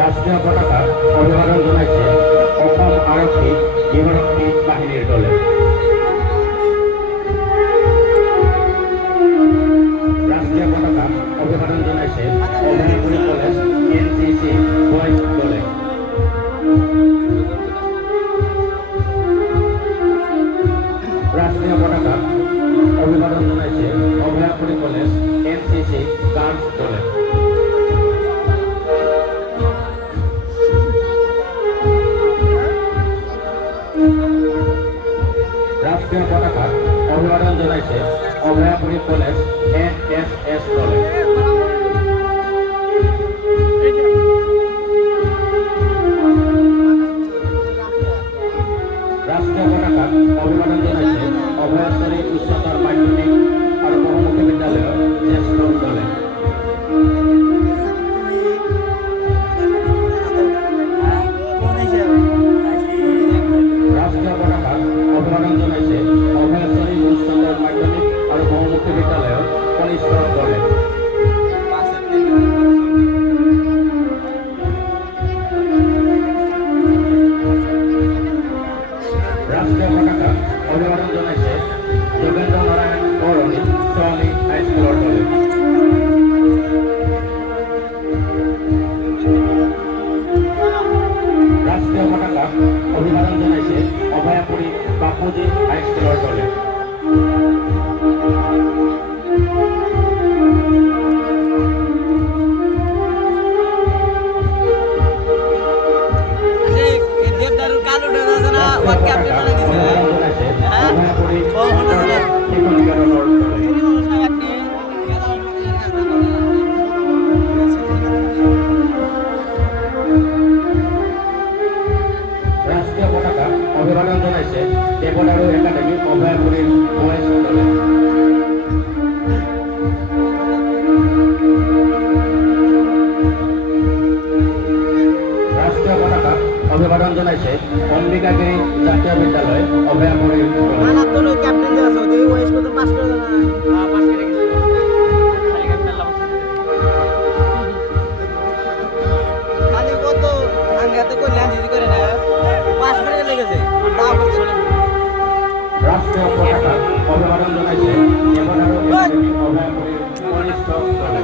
রাষ্ট্রীয় পতাকা অভিবাদন জানাইছে অসম আরক্ষী বিমানবাহিনী বাহিনীর দলে। রাষ্ট্রীয় পতাকা অভিবাদন জানাইছে অভয়াপুরী কলেজ এনসিসি বয়েজ দলে। রাষ্ট্রীয় পতাকা অভিবাদন জানাইছে অভয়াপুরী কলেজ এনসিসি গার্লস দলে। রাষ্ট্রীয় পতাকা অভিবাদন জানাইছে অভয়াপুরী কলেজ এনএসএস দলে। রাষ্ট্রীয় পতাকা অভিবাদন জানাইছে অভয়াশ্বরী উচ্চতর মাধ্যমিক আর বহুমুখী বিদ্যালয় জ্যেষ্ঠ দলে। রাষ্ট্রীয় পতাকা অভিবাদন জানাইছে অভয়াশ্বরী উচ্চতর মাধ্যমিক আর বহুমুখী বিদ্যালয় কনিষ্ঠ দলে। রাষ্ট্রীয় পতাকা অভিবাদন জানাইছে যোগেন্দ্র নারায়ণ বরণী সোয়ালী হাই স্কুলের দলে। রাষ্ট্রীয় পতাকা অভিবাদন জানাইছে অভয়াপুরী বাপুজি হাই স্কুলের দলে। রাষ্ট্রীয় পতাকা অভিবাদন জানাইছে দেবদারু একাডেমি অভয়াপুরীর বয়েজ দলে। রাষ্ট্রীয় পতাকা অভিবাদন জানাইছে অম্বিকাগিরি জাতীয় বিদ্যালয় অভয়াপুরীর রাষ্ট্রীয় পতাকা অভিবাদন জানাইছে দেবদারু একাডেমি অভয়াপুরীর কনিষ্ঠ দলে।